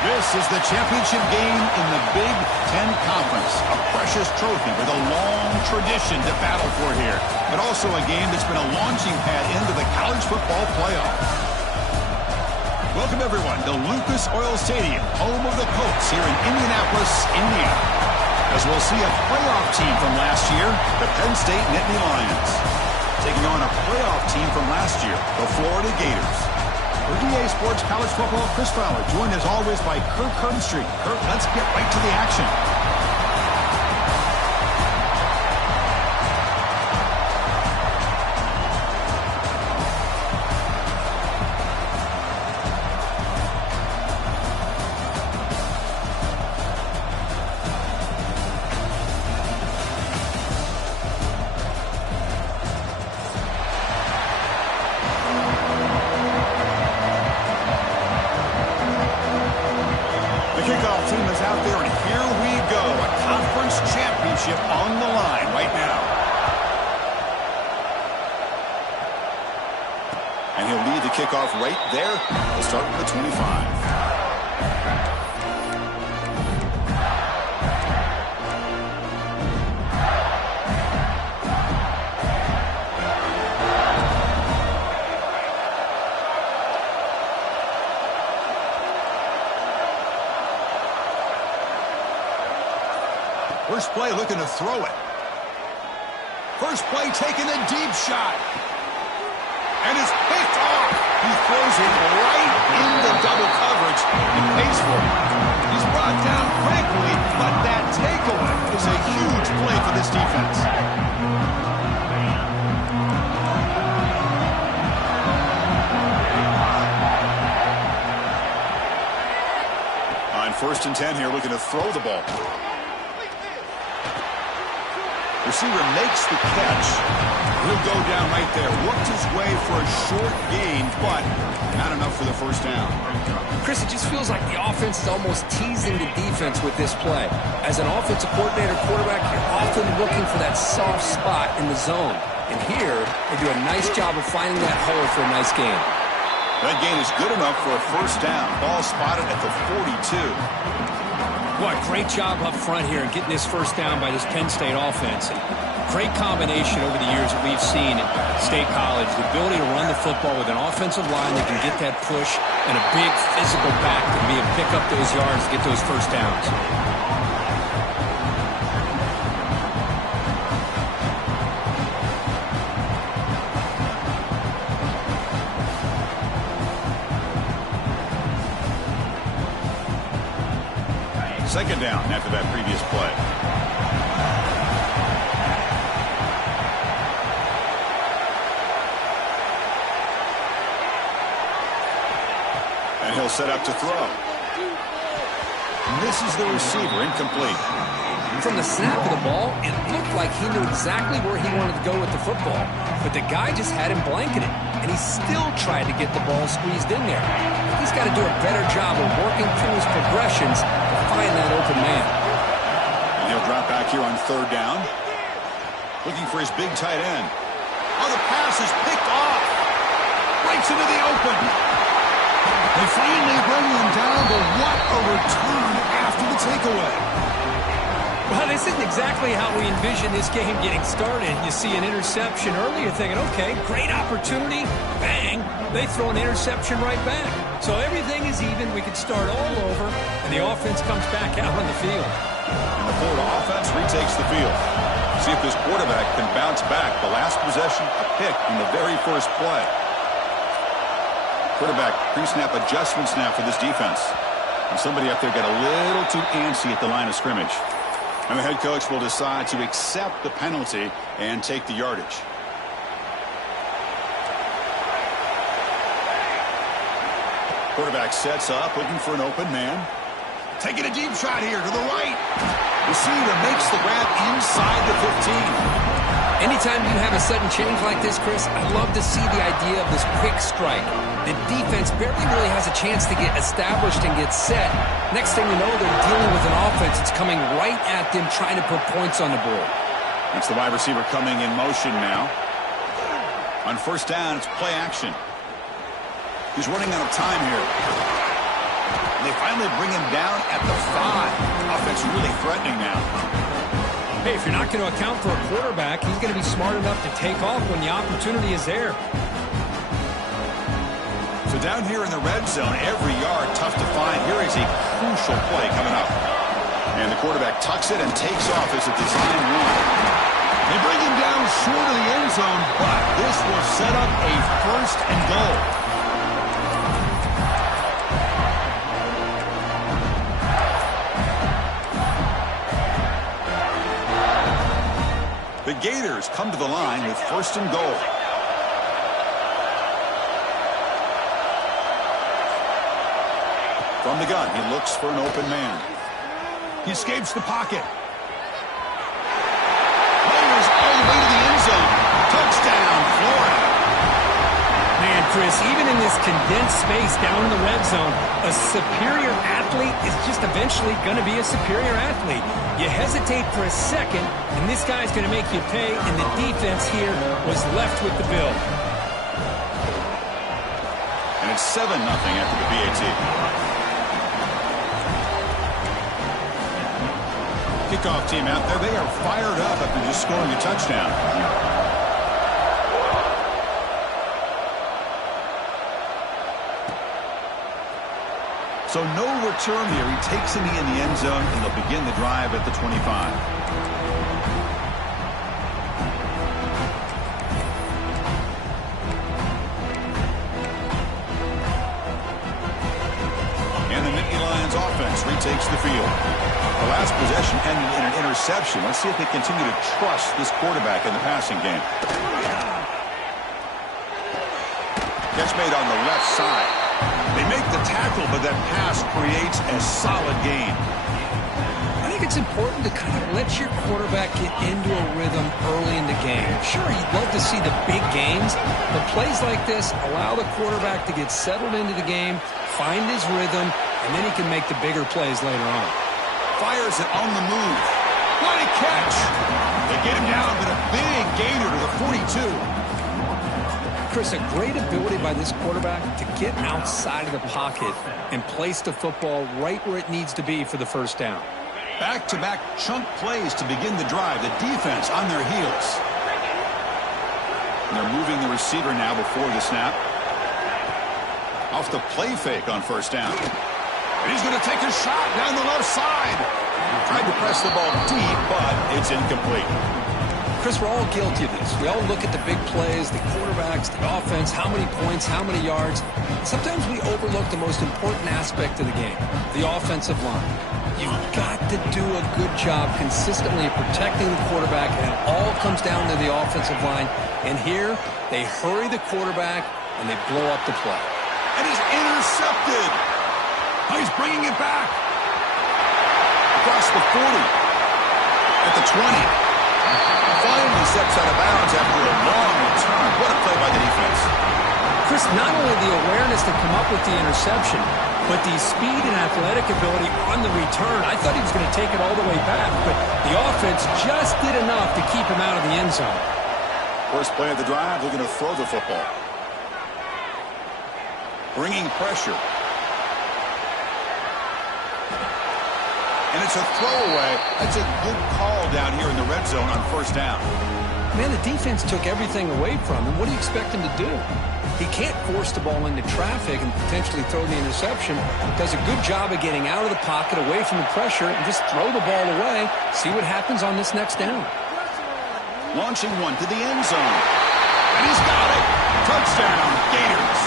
This is the championship game in the Big Ten Conference. A precious trophy with a long tradition to battle for here. But also a game that's been a launching pad into the college football playoff. Welcome, everyone, to Lucas Oil Stadium, home of the Colts here in Indianapolis, Indiana. As we'll see a playoff team from last year, the Penn State Nittany Lions, taking on a playoff team from last year, the Florida Gators. For EA Sports College Football, Chris Fowler, joined as always by Kirk Herbstreit. Kirk, let's get right to the action. On the line right now. And he'll lead the kickoff right there. He'll start with the 25. First play looking to throw it. First play taking a deep shot. And it's picked off. He throws it right into double coverage and pays for it. He's brought down quickly, but that takeaway is a huge play for this defense. On 1st and 10 here, looking to throw the ball. Receiver makes the catch. He'll go down right there. Worked his way for a short gain, but not enough for the first down. Chris, it just feels like the offense is almost teasing the defense with this play. As an offensive coordinator, quarterback, you're often looking for that soft spot in the zone. And here, they do a nice job of finding that hole for a nice gain. That gain is good enough for a first down. Ball spotted at the 42. What a great job up front here and getting this first down by this Penn State offense. And great combination over the years that we've seen at State College. The ability to run the football with an offensive line that can get that push and a big physical back to be able to pick up those yards, get those first downs. Second down after that previous play. And he'll set up to throw. Misses the receiver, incomplete. From the snap of the ball, it looked like he knew exactly where he wanted to go with the football. But the guy just had him blanketed, and he still tried to get the ball squeezed in there. He's got to do a better job of working through his progressions to find that open man. And he'll drop back here on 3rd down. Looking for his big tight end. Oh, the pass is picked off. Breaks into the open. They finally bring him down, but what a return after the takeaway. Well, this isn't exactly how we envision this game getting started. You see an interception early, you're thinking, okay, great opportunity. Bang, they throw an interception right back. So everything is even. We could start all over, and the offense comes back out on the field. And the Florida offense retakes the field. See if this quarterback can bounce back. The last possession, a pick in the very first play. Quarterback pre-snap adjustments now for this defense. And somebody up there got a little too antsy at the line of scrimmage. And the head coach will decide to accept the penalty and take the yardage. Quarterback sets up, looking for an open man. Taking a deep shot here to the right. Receiver makes the grab inside the 15. Anytime you have a sudden change like this, Chris, I'd love to see the idea of this quick strike. The defense barely really has a chance to get established and get set. Next thing you know, they're dealing with an offense that's coming right at them, trying to put points on the board. That's the wide receiver coming in motion now. On 1st down, it's play action. He's running out of time here. And they finally bring him down at the 5. Offense really threatening now. Hey, if you're not going to account for a quarterback, he's going to be smart enough to take off when the opportunity is there. So down here in the red zone, every yard tough to find. Here is a crucial play coming up. And the quarterback tucks it and takes off as a design run. They bring him down short of the end zone, but this will set up a 1st and goal. The Gators come to the line with 1st and goal. From the gun, he looks for an open man. He escapes the pocket. Players all the way to the end zone. Touchdown, Florida. Man, Chris, even in this condensed space down in the red zone, a superior athlete is just eventually going to be a superior athlete. You hesitate for a second, and this guy's going to make you pay, and the defense here was left with the bill. And it's 7-0 after the PAT. Kickoff team out there, they are fired up after just scoring a touchdown. So no return here. He takes it in the end zone, and they'll begin the drive at the 25. And the Nittany Lions offense retakes the field. The last possession ended in an interception. Let's see if they continue to trust this quarterback in the passing game. Catch made on the left side. They make the tackle, but that pass creates a solid gain. I think it's important to kind of let your quarterback get into a rhythm early in the game. Sure, you'd love to see the big gains, but plays like this allow the quarterback to get settled into the game, find his rhythm, and then he can make the bigger plays later on. Fires it on the move. What a catch! They get him down, but a big gainer to the 42. Chris, a great ability by this quarterback to get outside of the pocket and place the football right where it needs to be for the 1st down. Back-to-back chunk plays to begin the drive. The defense on their heels. And they're moving the receiver now before the snap. Off the play fake on 1st down. And he's going to take a shot down the left side. Tried to press the ball deep, but it's incomplete. Chris, we're all guilty of this. We all look at the big plays, the quarterbacks, the offense, how many points, how many yards. Sometimes we overlook the most important aspect of the game, the offensive line. You've got to do a good job consistently protecting the quarterback, and it all comes down to the offensive line. And here, they hurry the quarterback, and they blow up the play. And he's intercepted. Oh, he's bringing it back. Across the 40. At the 20. Finally steps out of bounds after a long return. What a play by the defense. Chris, not only the awareness to come up with the interception, but the speed and athletic ability on the return. I thought he was going to take it all the way back, but the offense just did enough to keep him out of the end zone. First play of the drive, they're going to throw the football. Bringing pressure. And it's a throwaway. That's a good call down here in the red zone on 1st down. Man, the defense took everything away from him. What do you expect him to do? He can't force the ball into traffic and potentially throw the interception. Does a good job of getting out of the pocket, away from the pressure, and just throw the ball away. See what happens on this next down. Launching one to the end zone. And he's got it. Touchdown, Gators.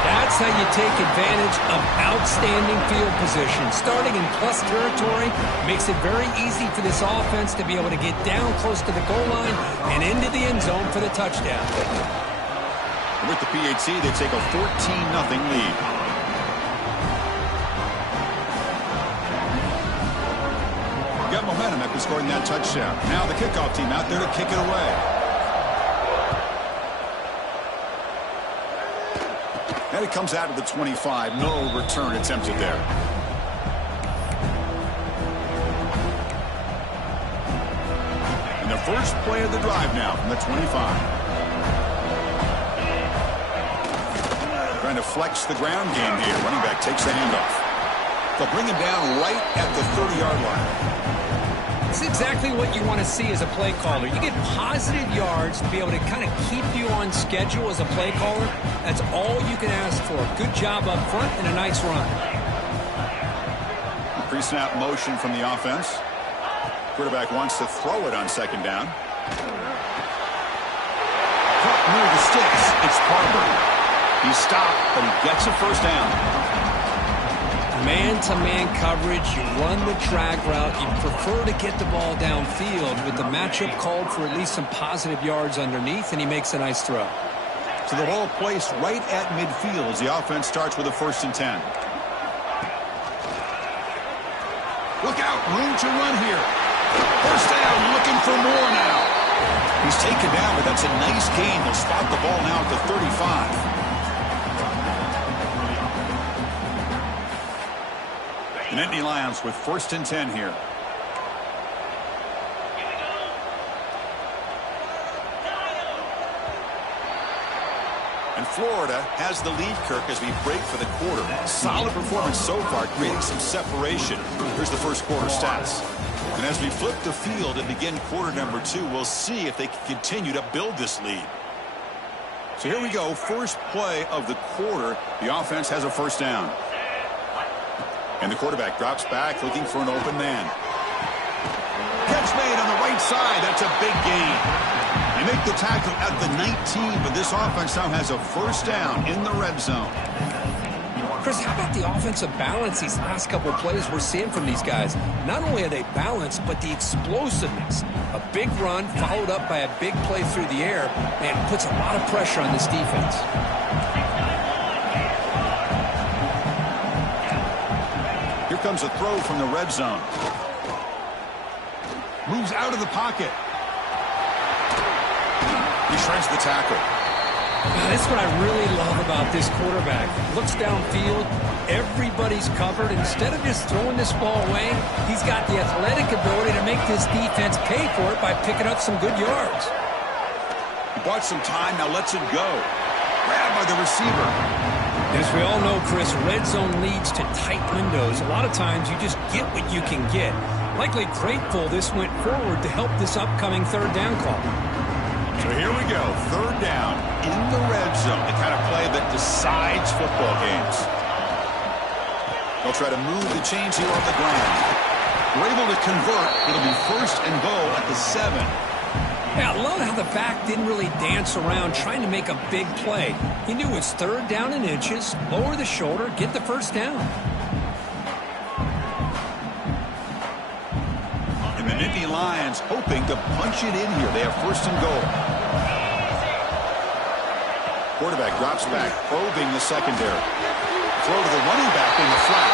That's how you take advantage of outstanding field position. Starting in plus territory makes it very easy for this offense to be able to get down close to the goal line and into the end zone for the touchdown. With the PAT, they take a 14-0 lead. Got momentum after scoring that touchdown. Now the kickoff team out there to kick it away. And it comes out of the 25. No return attempted there. And the first play of the drive now from the 25. trying to flex the ground game here. Running back takes the handoff. They'll bring him down right at the 30-yard line. It's exactly what you want to see as a play caller. You get positive yards to be able to kind of keep you on schedule as a play caller. That's all you can ask for. Good job up front and a nice run. Pre-snap motion from the offense. Quarterback wants to throw it on second down. Caught near the sticks. It's Barber. He stopped, but he gets a first down. Man-to-man coverage, you run the drag route, you prefer to get the ball downfield, with the matchup called for at least some positive yards underneath, and he makes a nice throw. So the ball placed right at midfield as the offense starts with a 1st and 10. Look out, room to run here. First down, looking for more now. He's taken down, but that's a nice gain. They'll spot the ball now at the 35. The Nittany Lions with 1st and 10 here. And Florida has the lead, Kirk, as we break for the quarter. Solid performance so far, creating some separation. Here's the first quarter stats. And as we flip the field and begin quarter number 2, we'll see if they can continue to build this lead. So here we go. First play of the quarter. The offense has a first down. And the quarterback drops back looking for an open man. Catch made on the right side. That's a big gain. They make the tackle at the 19, but this offense now has a first down in the red zone. Chris, how about the offensive balance these last couple of plays we're seeing from these guys? Not only are they balanced, but the explosiveness. A big run followed up by a big play through the air, and puts a lot of pressure on this defense. Here comes a throw from the red zone. Moves out of the pocket. He shreds the tackle. That's what I really love about this quarterback. Looks downfield, everybody's covered. Instead of just throwing this ball away, he's got the athletic ability to make this defense pay for it by picking up some good yards. He bought some time, now lets it go. Grabbed by the receiver. As we all know, Chris, red zone leads to tight windows. A lot of times you just get what you can get. Likely grateful this went forward to help this upcoming third down call. So here we go, third down in the red zone, the kind of play that decides football games. They'll try to move the chains here on the ground. We're able to convert. It'll be 1st and goal at the 7. Yeah, I love how the back didn't really dance around trying to make a big play. He knew it's third down in inches, lower the shoulder, get the first down. And the Nittany Lions hoping to punch it in here. They have 1st and goal. Quarterback drops back, probing the secondary. Throw to the running back in the flat.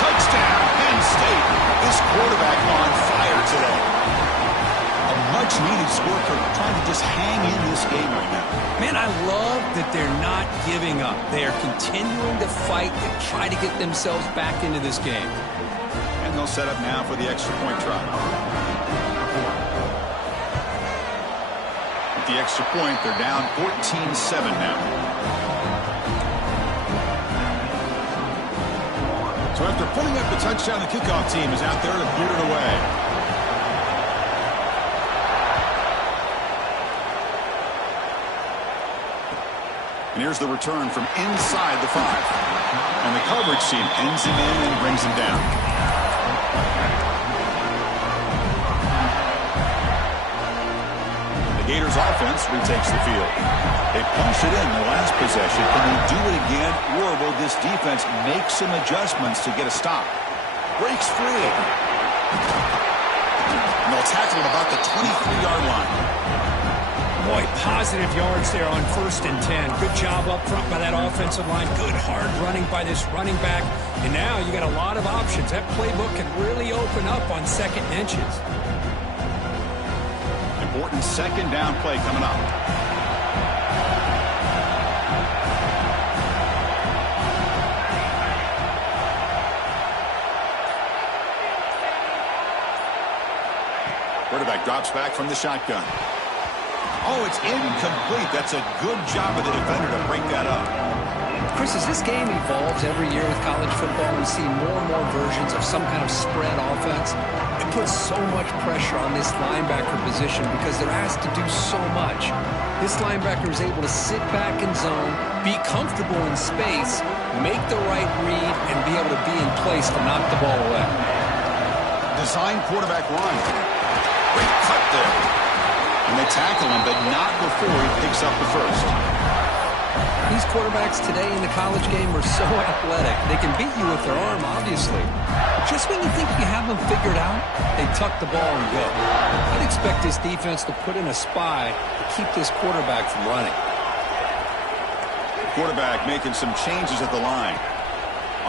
Touchdown, Penn State. This quarterback on fire today. A much-needed score, trying to just hang in this game right now. Man, I love that they're not giving up. They are continuing to fight and try to get themselves back into this game. And they'll set up now for the extra point try. With the extra point, they're down 14-7 now. So after putting up the touchdown, the kickoff team is out there to boot it away. And here's the return from inside the 5. And the coverage team ends him in and brings him down. The Gators offense retakes the field. They punched it in the last possession. Can they do it again, or will this defense make some adjustments to get a stop? Breaks free. And they'll tackle him about the 23-yard line. Boy, positive yards there on 1st and 10. Good job up front by that offensive line. Good hard running by this running back. And now you got a lot of options. That playbook can really open up on 2nd and inches. Important second down play coming up. Quarterback drops back from the shotgun. Oh, it's incomplete. That's a good job of the defender to break that up. Chris, as this game evolves every year with college football, we see more and more versions of some kind of spread offense. It puts so much pressure on this linebacker position because they're asked to do so much. This linebacker is able to sit back in zone, be comfortable in space, make the right read, and be able to be in place to knock the ball away. Design quarterback run. Great cut there. And they tackle him, but not before he picks up the first. These quarterbacks today in the college game are so athletic. They can beat you with their arm, obviously. Just when you think you have them figured out, they tuck the ball and go. I'd expect this defense to put in a spy to keep this quarterback from running. Quarterback making some changes at the line.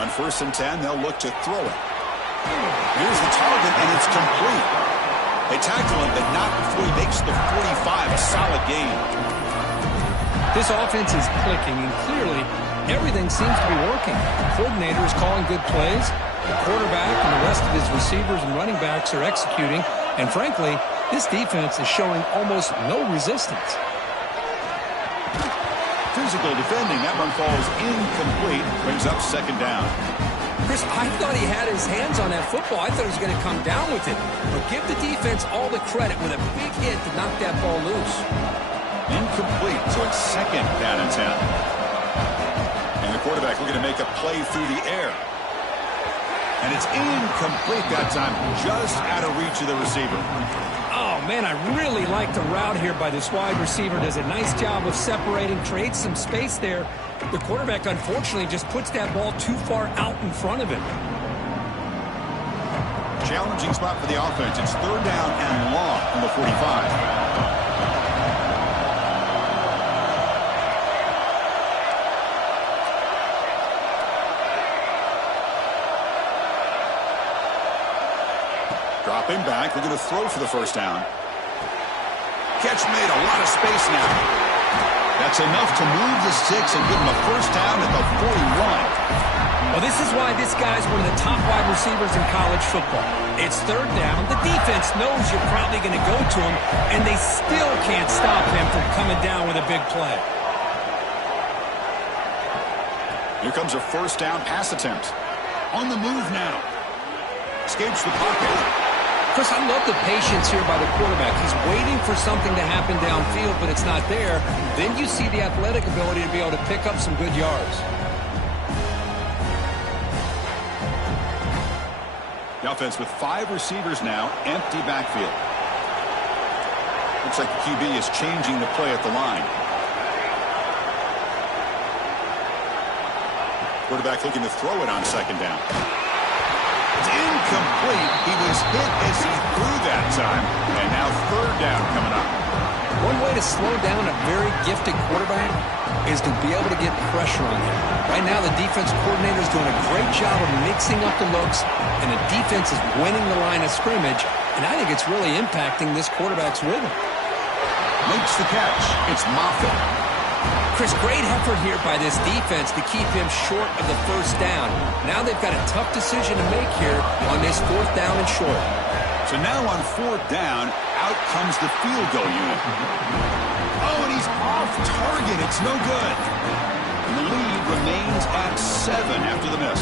On 1st and 10, they'll look to throw it. Here's the target, and it's complete. They tackle him, but not before he makes the 45. A solid gain. This offense is clicking, and clearly everything seems to be working. The coordinator is calling good plays. The quarterback and the rest of his receivers and running backs are executing. And frankly, this defense is showing almost no resistance. Physical defending. That one falls incomplete. Brings up 2nd down. Chris, I thought he had his hands on that football. I thought he was going to come down with it. But give the defense all the credit with a big hit to knock that ball loose. Incomplete, so it's 2nd down and 10. And the quarterback looking to make a play through the air. And it's incomplete that time, just out of reach of the receiver. Oh, man, I really like the route here by this wide receiver. Does a nice job of separating, creates some space there. The quarterback, unfortunately, just puts that ball too far out in front of him. Challenging spot for the offense. It's 3rd down and long from the 45. Dropping back, we're going to throw for the 1st down. Catch made, a lot of space now. That's enough to move the sticks and give him a 1st down at the 41. Well, this is why this guy's one of the top wide receivers in college football. It's 3rd down. The defense knows you're probably going to go to him, and they still can't stop him from coming down with a big play. Here comes a 1st down pass attempt. On the move now. Escapes the pocket. Chris, I love the patience here by the quarterback. He's waiting for something to happen downfield, but it's not there. Then you see the athletic ability to be able to pick up some good yards. The offense with 5 receivers now, empty backfield. Looks like the QB is changing the play at the line. Quarterback looking to throw it on 2nd down. It's incomplete. He was hit as he threw that time. And now 3rd down coming up. One way to slow down a very gifted quarterback is to be able to get pressure on him. Right now, the defense coordinator is doing a great job of mixing up the looks, and the defense is winning the line of scrimmage, and I think it's really impacting this quarterback's rhythm. Makes the catch. It's Moffitt. Chris, great effort here by this defense to keep him short of the 1st down. Now they've got a tough decision to make here on this 4th down and short. So now on 4th down, out comes the field goal unit. Oh, and he's off target. It's no good. And the lead remains at 7 after the miss.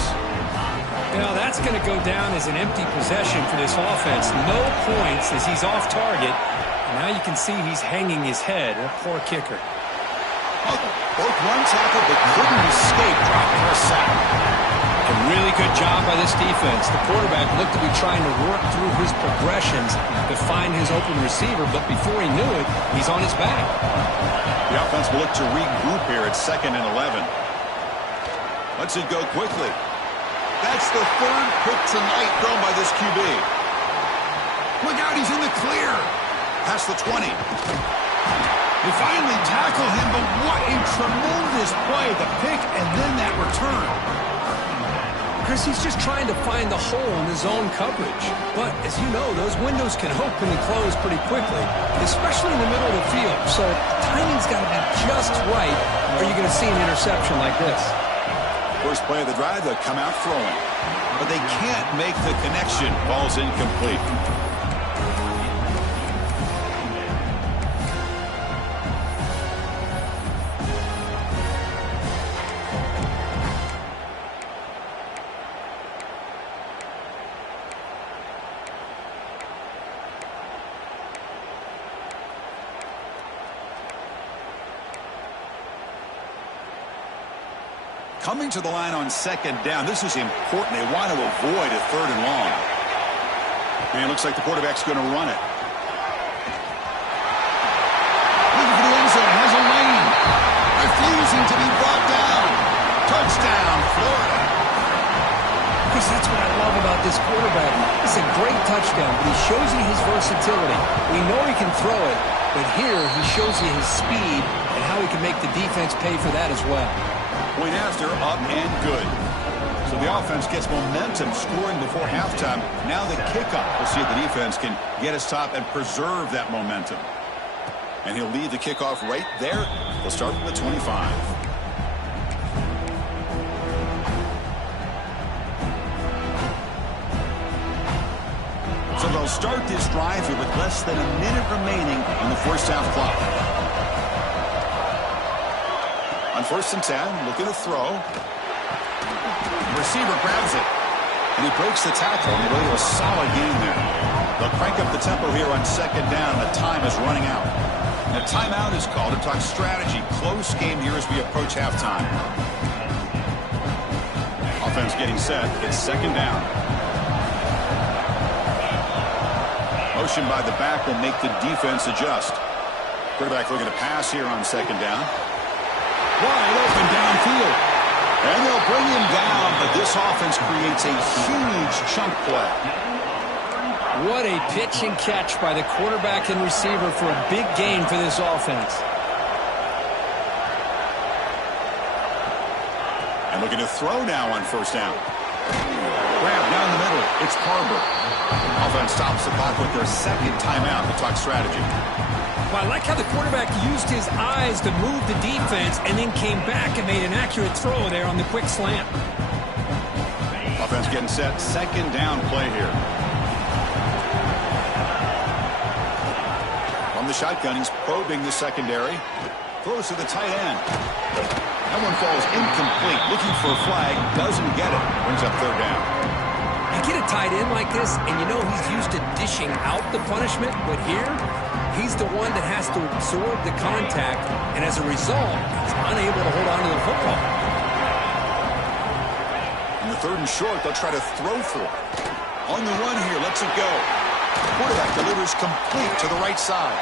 You know, that's going to go down as an empty possession for this offense. No points as he's off target. And now you can see he's hanging his head. A poor kicker. Both run tackle, but couldn't escape, dropped for a sack. A really good job by this defense. The quarterback looked to be trying to work through his progressions to find his open receiver, but before he knew it, he's on his back. The offense will look to regroup here at 2nd and 11. Lets it go quickly. That's the 3rd pick tonight thrown by this QB. Look out, he's in the clear. Past the 20. They finally tackle him, but what a tremendous play. The pick and then that return. Chris, he's just trying to find the hole in his own coverage. But, as you know, those windows can open and close pretty quickly, especially in the middle of the field. So, timing's got to be just right, or you're going to see an interception like this. First play of the drive, they'll come out throwing. But they can't make the connection. Ball's incomplete. Coming to the line on second down. This is important. They want to avoid a 3rd and long. And it looks like the quarterback's going to run it. Looking for the end zone. Has a lane. Refusing to be brought down. Touchdown, Florida. Chris, that's what I love about this quarterback. It's a great touchdown, but he shows you his versatility. We know he can throw it, but here he shows you his speed and how he can make the defense pay for that as well. Point after, up and good. So the offense gets momentum, scoring before halftime. Now the kickoff. We'll see if the defense can get a stop and preserve that momentum. And he'll lead the kickoff right there. We'll start from the 25. So they'll start this drive here with less than a minute remaining on the first half clock. On 1st and 10, looking to throw. The receiver grabs it, and he breaks the tackle on the way to a solid gain there. They'll crank up the tempo here on 2nd down. The time is running out. And a timeout is called to talk strategy. Close game here as we approach halftime. Offense getting set. It's 2nd down. Motion by the back will make the defense adjust. Quarterback looking to pass here on 2nd down. Wide open downfield. And they'll bring him down, but this offense creates a huge chunk play. What a pitch and catch by the quarterback and receiver for a big gain for this offense. And looking to throw now on 1st down. Grab down the middle. It's Carver. Offense stops the clock with their 2nd timeout to talk strategy. Well, I like how the quarterback used his eyes to move the defense and then came back and made an accurate throw there on the quick slant. Offense getting set. 2nd down play here. From the shotgun, he's probing the secondary. Throws to the tight end. That one falls incomplete. Looking for a flag. Doesn't get it. Brings up 3rd down. You get a tight end like this, and you know he's used to dishing out the punishment, but here, he's the one that has to absorb the contact, and as a result, he's unable to hold on to the football. In the 3rd and short, they'll try to throw for it. On the run here, lets it go. Quarterback delivers complete to the right side.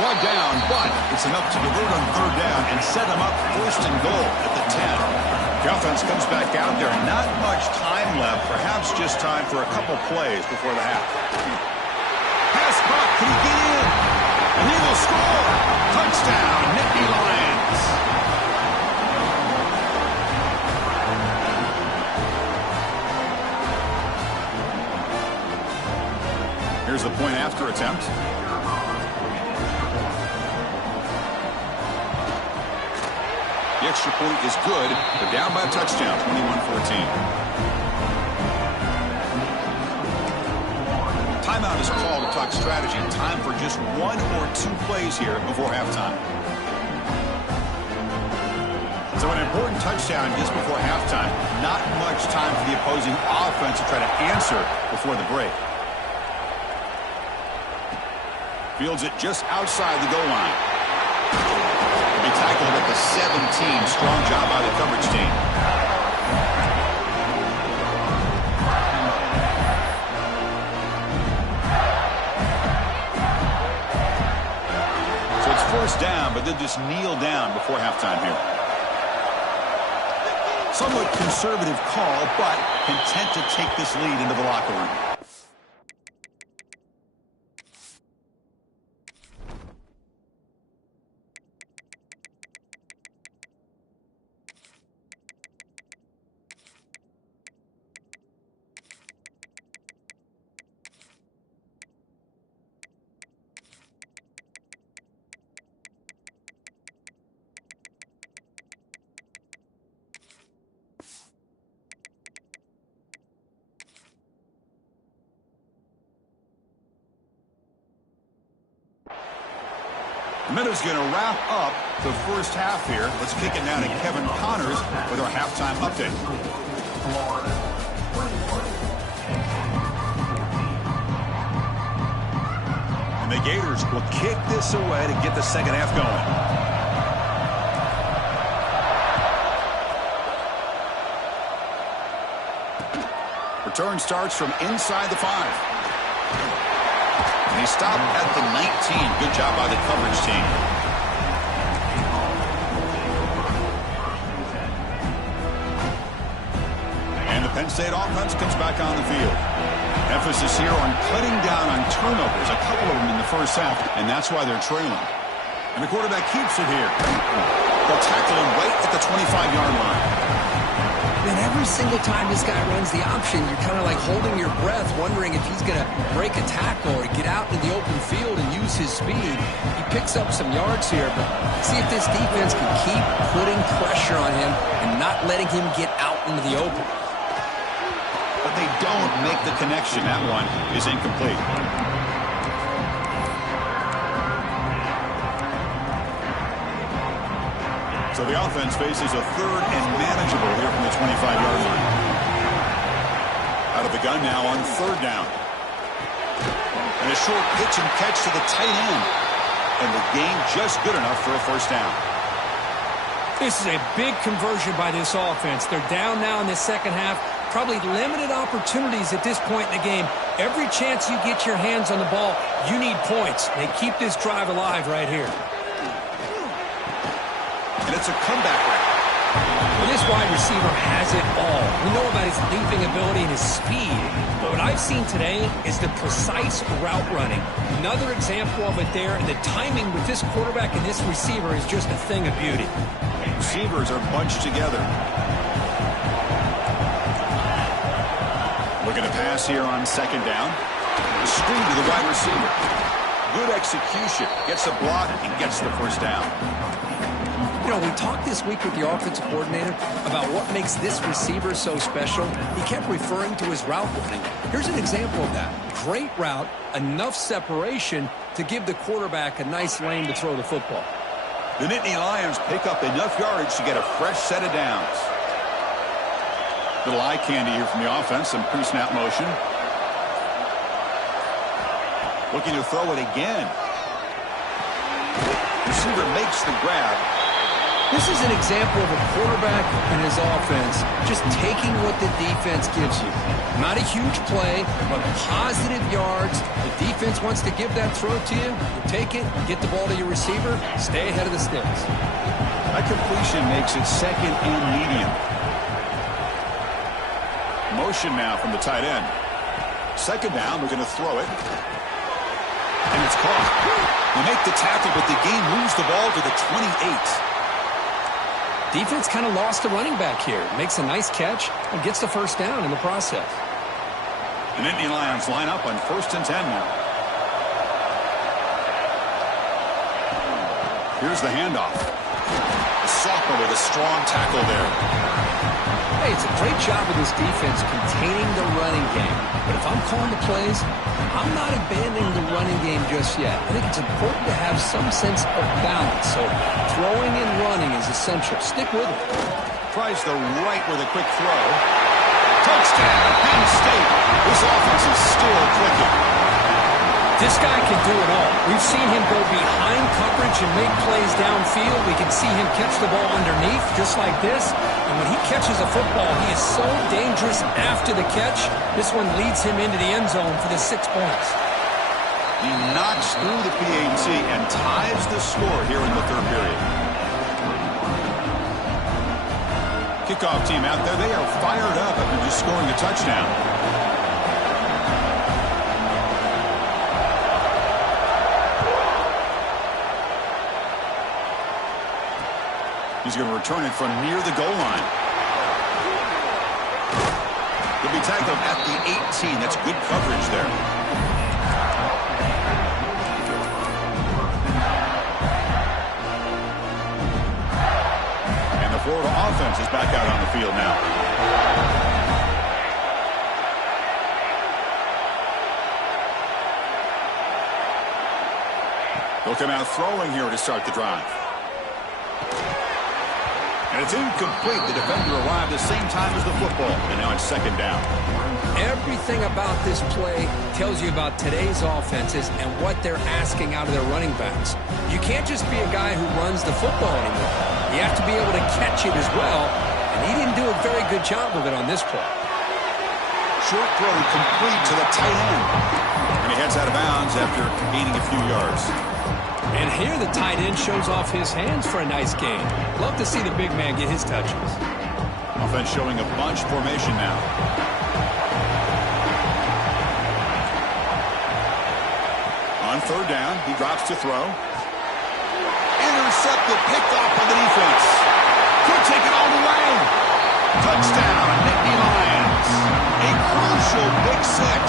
Brought down, but it's enough to convert on 3rd down and set him up 1st and goal at the 10. The offense comes back out there. Not much time left. Perhaps just time for a couple plays before the half. Pass caught. Can he get in? And he will score. Touchdown, Nittany Lions. Here's the point after attempt. The extra point is good. They're down by a touchdown, 21-14. Timeout is called to talk strategy. Time for just 1 or 2 plays here before halftime. So an important touchdown just before halftime. Not much time for the opposing offense to try to answer before the break. Fields it just outside the goal line. Be tackled at the 17. Strong job by the coverage team. So it's 1st down, but they'll just kneel down before halftime here. Somewhat conservative call, but content to take this lead into the locker room. The minute's going to wrap up the first half here. Let's kick it now to Kevin Connors with our halftime update. And the Gators will kick this away to get the second half going. Return starts from inside the 5. And they stop at the 19. Good job by the coverage team. And the Penn State offense comes back on the field. Emphasis here on cutting down on turnovers, a couple of them in the first half, and that's why they're trailing. And the quarterback keeps it here. They'll tackle him right at the 25-yard line. And every single time this guy runs the option, you're kind of like holding your breath, wondering if he's going to break a tackle or get out into the open field and use his speed. He picks up some yards here, but see if this defense can keep putting pressure on him and not letting him get out into the open. But they don't make the connection. That one is incomplete. So the offense faces a third and manageable here from the 25-yard line. Out of the gun now on third down. And a short pitch and catch to the tight end. And the gain just good enough for a first down. This is a big conversion by this offense. They're down now in the second half. Probably limited opportunities at this point in the game. Every chance you get your hands on the ball, you need points. They keep this drive alive right here. And it's a comeback route. Well, this wide receiver has it all. We know about his leaping ability and his speed. But what I've seen today is the precise route running. Another example of it there. And the timing with this quarterback and this receiver is just a thing of beauty. Receivers are bunched together. Looking to pass here on second down. The screen to the wide receiver. Good execution. Gets a block and gets the first down. You know, we talked this week with the offensive coordinator about what makes this receiver so special. He kept referring to his route running. Here's an example of that. Great route, enough separation to give the quarterback a nice lane to throw the football. The Nittany Lions pick up enough yardage to get a fresh set of downs. Little eye candy here from the offense, some pre-snap motion. Looking to throw it again. Receiver makes the grab. This is an example of a quarterback and his offense just taking what the defense gives you. Not a huge play, but positive yards. The defense wants to give that throw to you. You take it, get the ball to your receiver, stay ahead of the sticks. That completion makes it second and medium. Motion now from the tight end. Second down, we're going to throw it. And it's caught. They make the tackle, but the game moves the ball to the 28. Defense kind of lost the running back here. Makes a nice catch and gets the first down in the process. The Nittany Lions line up on 1st and 10 now. Here's the handoff. The sophomore with a strong tackle there. Hey, it's a great job of this defense containing the running game. But if I'm calling the plays, I'm not abandoning the running game just yet. I think it's important to have some sense of balance. So throwing and running is essential. Stick with it. Tries the right with a quick throw. Touchdown, Penn State. This offense is still clicking. This guy can do it all. We've seen him go behind coverage and make plays downfield. We can see him catch the ball underneath just like this. And when he catches a football, he is so dangerous after the catch. This one leads him into the end zone for the 6 points. He knocks through the PAT and ties the score here in the third period. Kickoff team out there, they are fired up after just scoring a touchdown. He's going to return it from near the goal line. He'll be tackled at the 18. That's good coverage there. And the Florida offense is back out on the field now. They'll come out throwing here to start the drive. And it's incomplete. The defender arrived the same time as the football. And now it's second down. Everything about this play tells you about today's offenses and what they're asking out of their running backs. You can't just be a guy who runs the football anymore. You have to be able to catch it as well. And he didn't do a very good job of it on this play. Short throw complete to the tight end. And he heads out of bounds after gaining a few yards. And here the tight end shows off his hands for a nice gain. Love to see the big man get his touches. Offense showing a bunch formation now. On third down, he drops to throw. Intercepted, picked off by the defense. Could take it all the way. Touchdown, Nittany Lions. A crucial pick six.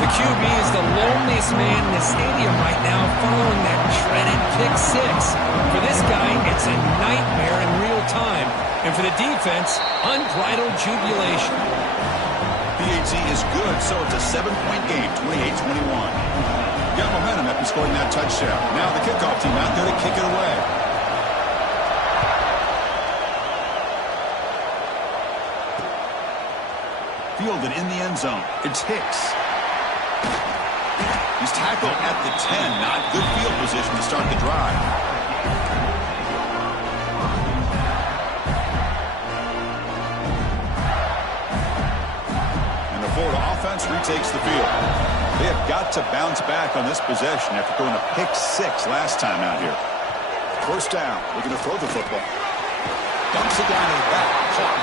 The QB is the loneliest man in the stadium right now following that dreaded pick six. For this guy, it's a nightmare in real time. And for the defense, unbridled jubilation. PAT is good, so it's a 7-point game, 28-21. Got momentum after scoring that touchdown. Now the kickoff team out there to kick it away. Fielded in the end zone. It's Hicks. He's tackled at the 10. Not good field position to start the drive. And the Florida offense retakes the field. They have got to bounce back on this possession after throwing a pick six last time out here. First down. Looking to throw the football. Dumps it down to the back. Clock.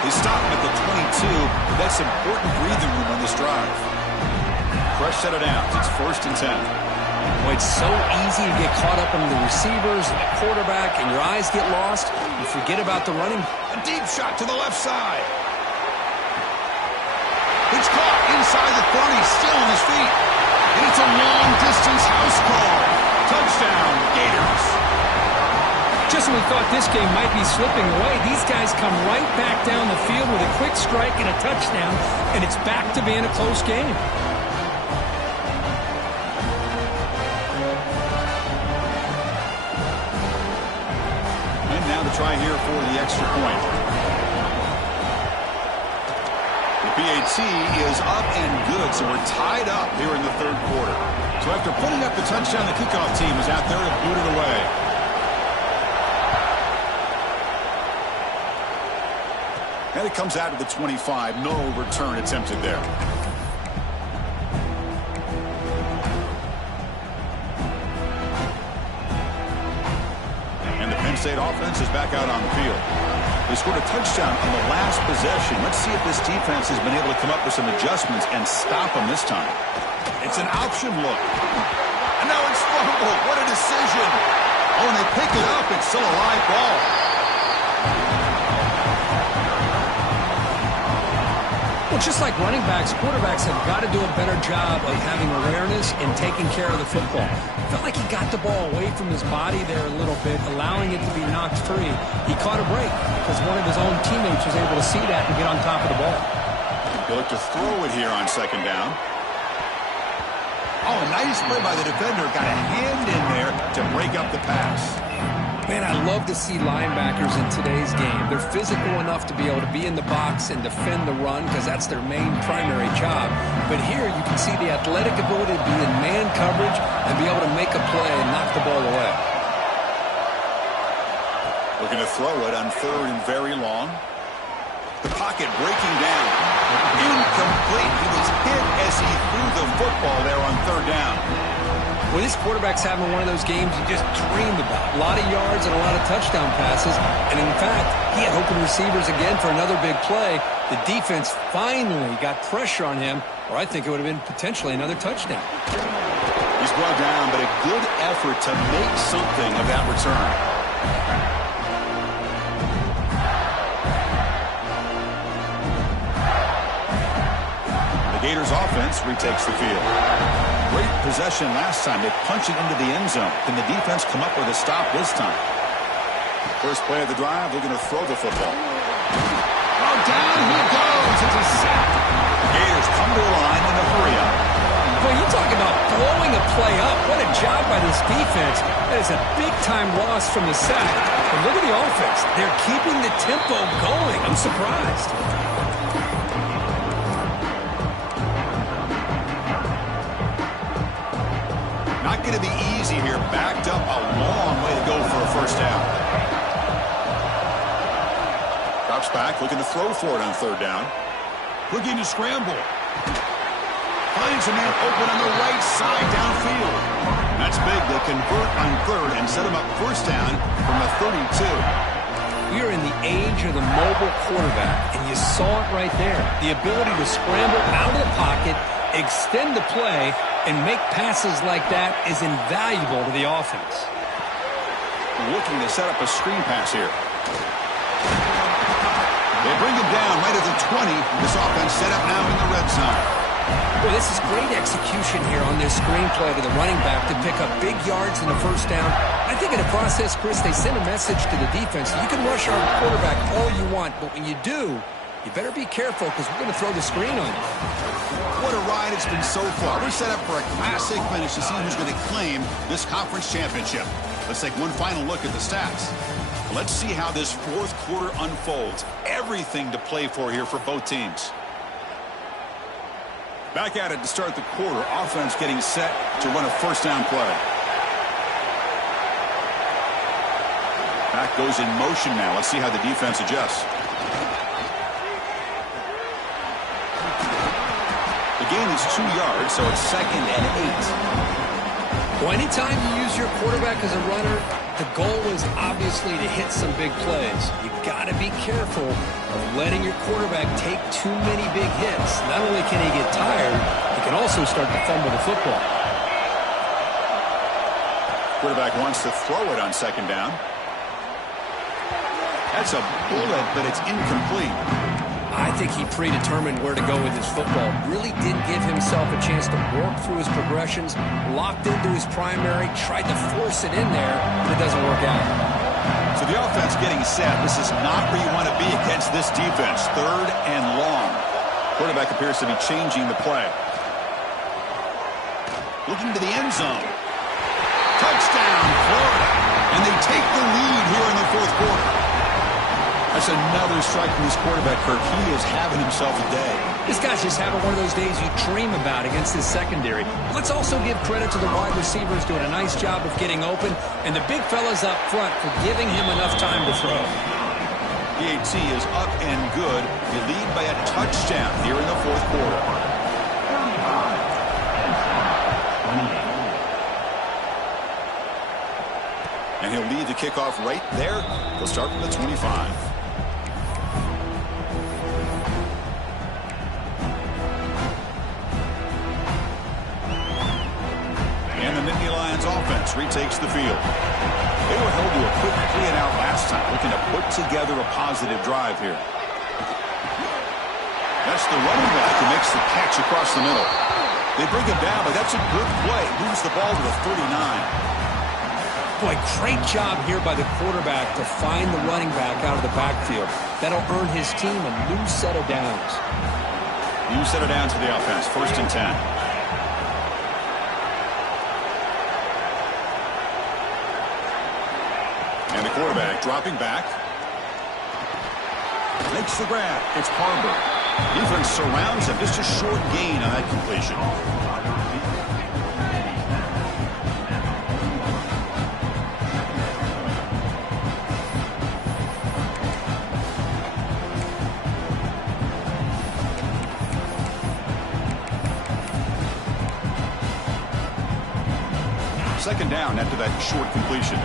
They stop him at the 22, but that's important breathing room on this drive. Fresh set of downs. It's 1st and 10. Boy, it's so easy to get caught up in the receivers and the quarterback, and your eyes get lost. You forget about the running. A deep shot to the left side. It's caught inside the 30, still on his feet. And it's a long-distance house call. Touchdown, Gators. Just when we thought this game might be slipping away, these guys come right back down the field with a quick strike and a touchdown, and it's back to being a close game. And now to try here for the extra point. The PAT is up and good, so we're tied up here in the third quarter. So after putting up the touchdown, the kickoff team is out there to boot it away. And it comes out to the 25. No return attempted there. And the Penn State offense is back out on the field. They scored a touchdown on the last possession. Let's see if this defense has been able to come up with some adjustments and stop them this time. It's an option look. And now it's fumbled. What a decision. Oh, and they pick it up. It's still a live ball. Well, just like running backs, quarterbacks have got to do a better job of having awareness and taking care of the football. Felt like he got the ball away from his body there a little bit, allowing it to be knocked free. He caught a break because one of his own teammates was able to see that and get on top of the ball. He'll look to throw it here on second down. Oh, a nice play by the defender. Got a hand in there to break up the pass. Man, I love to see linebackers in today's game. They're physical enough to be able to be in the box and defend the run because that's their main primary job. But here you can see the athletic ability to be in man coverage and be able to make a play and knock the ball away. Looking to throw it on third and very long. The pocket breaking down. Incomplete. He was hit as he threw the football there on third down. Well, this quarterback's having one of those games you just dreamed about. A lot of yards and a lot of touchdown passes. And in fact, he had open receivers again for another big play. The defense finally got pressure on him, or I think it would have been potentially another touchdown. He's brought down, but a good effort to make something of that return. The Gators offense retakes the field. Great possession last time. They punch it into the end zone. Can the defense come up with a stop this time? First play of the drive, looking to throw the football. Oh, down he goes. It's a sack. Gators come to the line in a hurry up. Well, you talk about blowing a play up. What a job by this defense. That is a big-time loss from the sack. And look at the offense. They're keeping the tempo going. I'm surprised. Not going to be easy here. Backed up a long way to go for a first down. Drops back, looking to throw for it on third down. Looking to scramble. Finds a man open on the right side downfield. That's big. They convert on third and set him up first down from the 32. We're in the age of the mobile quarterback, and you saw it right there. The ability to scramble out of the pocket, extend the play, and make passes like that is invaluable to the offense. Looking to set up a screen pass here. They bring him down right at the 20. This offense set up now in the red zone. Boy, this is great execution here on this screenplay to the running back to pick up big yards in the first down. I think in the process, Chris, they send a message to the defense. You can rush our quarterback all you want, but when you do, you better be careful because we're going to throw the screen on you. What a ride it's been so far. We're set up for a classic finish to see who's going to claim this conference championship. Let's take one final look at the stats. Let's see how this fourth quarter unfolds. Everything to play for here for both teams. Back at it to start the quarter. Offense getting set to run a first down play. Back goes in motion now. Let's see how the defense adjusts. The gain is 2 yards, so it's 2nd and 8. Well, anytime you use your quarterback as a runner, the goal is obviously to hit some big plays. You got to be careful of letting your quarterback take too many big hits. Not only can he get tired, he can also start to fumble the football. Quarterback wants to throw it on 2nd down. That's a bullet, but it's incomplete. I think he predetermined where to go with his football. Really didn't give himself a chance to work through his progressions, locked into his primary, tried to force it in there, but it doesn't work out. So the offense getting set. This is not where you want to be against this defense. 3rd and long. Quarterback appears to be changing the play. Looking to the end zone. Touchdown, Florida. And they take the lead here in the fourth quarter. That's another strike from this quarterback, Kirk. He is having himself a day. This guy's just having one of those days you dream about against his secondary. Let's also give credit to the wide receivers doing a nice job of getting open, and the big fellas up front for giving him enough time to throw. PAT is up and good. You lead by a touchdown here in the fourth quarter. And he'll lead the kickoff right there. They'll start from the 25. Offense retakes the field. They were held to a quick 3-and-out last time, looking to put together a positive drive here. That's the running back who makes the catch across the middle. They bring him down, but that's a good play. Moves the ball to the 39. Boy, great job here by the quarterback to find the running back out of the backfield. That'll earn his team a new set of downs. New set of downs for the offense. 1st and 10. And the quarterback dropping back. Makes the grab. It's Harbor. Defense surrounds him. Just a short gain on that completion. Second down after that short completion.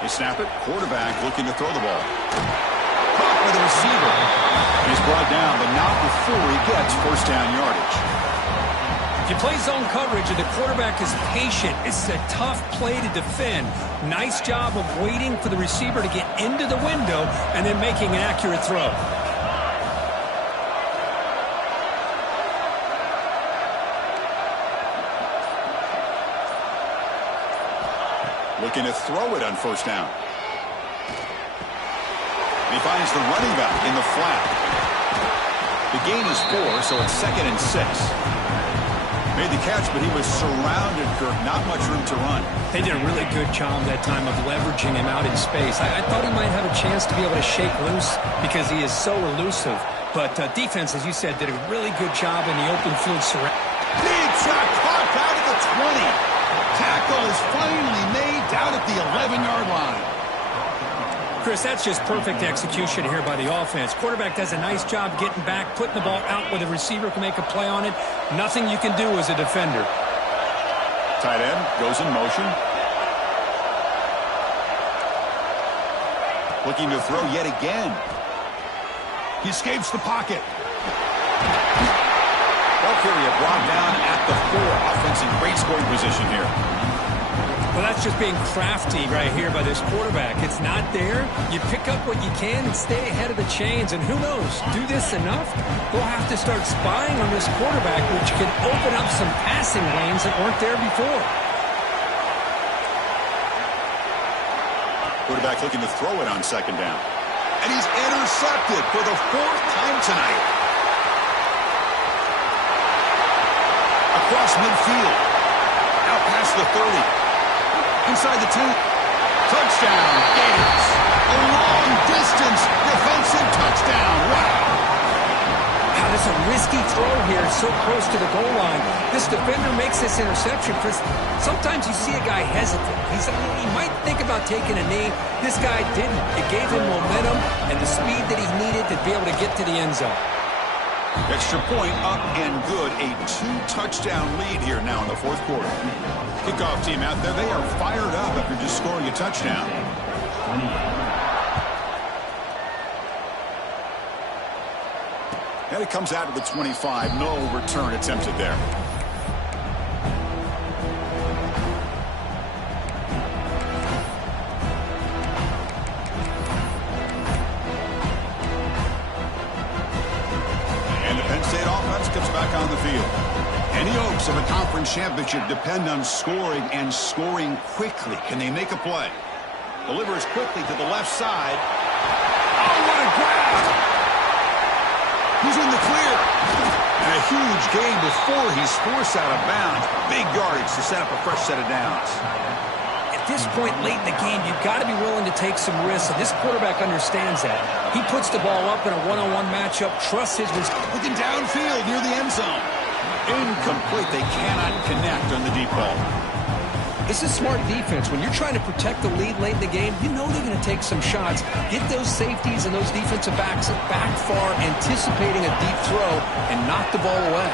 They snap it. Quarterback looking to throw the ball. Caught by the receiver. He's brought down, but not before he gets first down yardage. If you play zone coverage and the quarterback is patient, it's a tough play to defend. Nice job of waiting for the receiver to get into the window and then making an accurate throw. Looking to throw it on first down. And he finds the running back in the flat. The gain is 4, so it's 2nd and 6. Made the catch, but he was surrounded, Kirk. Not much room to run. They did a really good job that time of leveraging him out in space. I thought he might have a chance to be able to shake loose because he is so elusive. But defense, as you said, did a really good job in the open field surround. Big shot caught out at the 20. Tackle is finally made down at the 11-yard line. Chris, that's just perfect execution here by the offense. Quarterback does a nice job getting back, putting the ball out where the receiver can make a play on it. Nothing you can do as a defender. Tight end goes in motion. Looking to throw yet again. He escapes the pocket. Ball carrier brought down at the 4. Offense in great scoring position here. Well, that's just being crafty right here by this quarterback. It's not there. You pick up what you can and stay ahead of the chains. And who knows, do this enough, they'll have to start spying on this quarterback, which can open up some passing lanes that weren't there before. Quarterback looking to throw it on second down. And he's intercepted for the 4th time tonight. Across midfield. Out past the 30. Inside the 2. Touchdown, Gators. A long-distance defensive touchdown. Wow. Now, that's a risky throw here, so close to the goal line. This defender makes this interception because sometimes you see a guy hesitant. He might think about taking a knee. This guy didn't. It gave him momentum and the speed that he needed to be able to get to the end zone. Extra point up and good. A 2-touchdown lead here now in the 4th quarter. Kickoff team out there. They are fired up after just scoring a touchdown. And it comes out to the 25. No return attempted there. And the Penn State offense comes back on the field. And the Oaks of a conference championship depend on scoring and scoring quickly. Can they make a play? Delivers quickly to the left side. Oh, what a grab! He's in the clear. And a huge gain before he's forced out of bounds. Big yardage to set up a fresh set of downs. At this point late in the game, you've got to be willing to take some risks, and this quarterback understands that. He puts the ball up in a one-on-one matchup, trusts his... Looking downfield near the end zone. Incomplete. They cannot connect on the deep ball. This is smart defense. When you're trying to protect the lead late in the game, you know they're going to take some shots. Get those safeties and those defensive backs back far, anticipating a deep throw, and knock the ball away.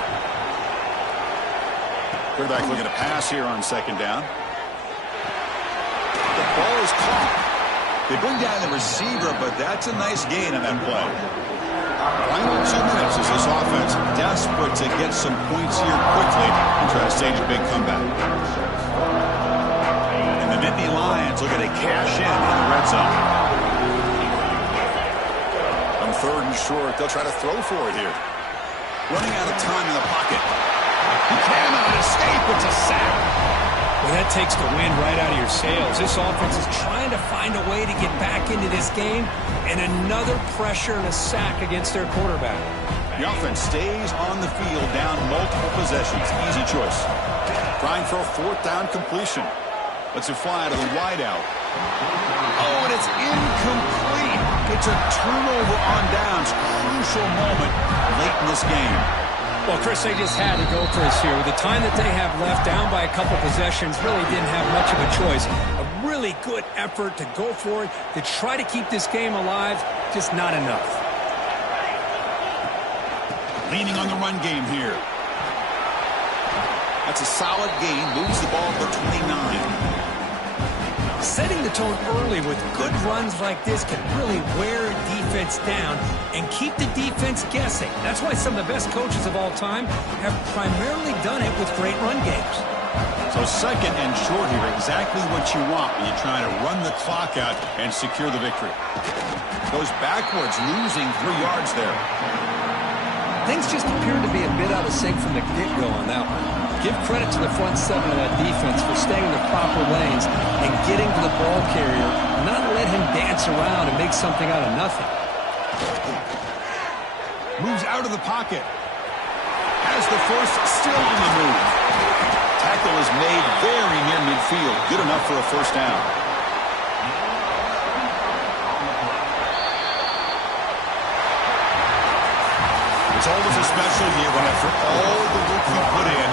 Quarterback looking to pass here on second down. The ball is caught. They bring down the receiver, but that's a nice gain on that play. Final 2 minutes as this offense desperate to get some points here quickly and try to stage a big comeback. And the Nittany Lions looking to cash in the red zone. On 3rd and short, they'll try to throw for it here. Running out of time in the pocket. He cannot escape. It's a sack. Well, that takes the wind right out of your sails. This offense is trying to find a way to get back into this game, and another pressure and a sack against their quarterback. The offense stays on the field, down multiple possessions. Easy choice. Trying for a 4th down completion. Lets it fly to the wideout. Oh, and it's incomplete. It's a turnover on downs. Crucial moment late in this game. Well, Chris, they just had to go for this here. With the time that they have left, down by a couple possessions, really didn't have much of a choice. A really good effort to go for it, to try to keep this game alive, just not enough. Leaning on the run game here. That's a solid gain. Moves the ball to 29. Setting the tone early with good runs like this can really wear a defense down and keep the defense guessing. That's why some of the best coaches of all time have primarily done it with great run games. So 2nd and short here, exactly what you want when you're trying to run the clock out and secure the victory. Goes backwards, losing 3 yards there. Things just appeared to be a bit out of sync from the get-go on that one. Give credit to the front 7 of that defense for staying in the proper lanes and getting to the ball carrier, not let him dance around and make something out of nothing. Moves out of the pocket. Has the first, still on the move. Tackle is made very near midfield. Good enough for a 1st down. It's always a special year, but after all the work you put in,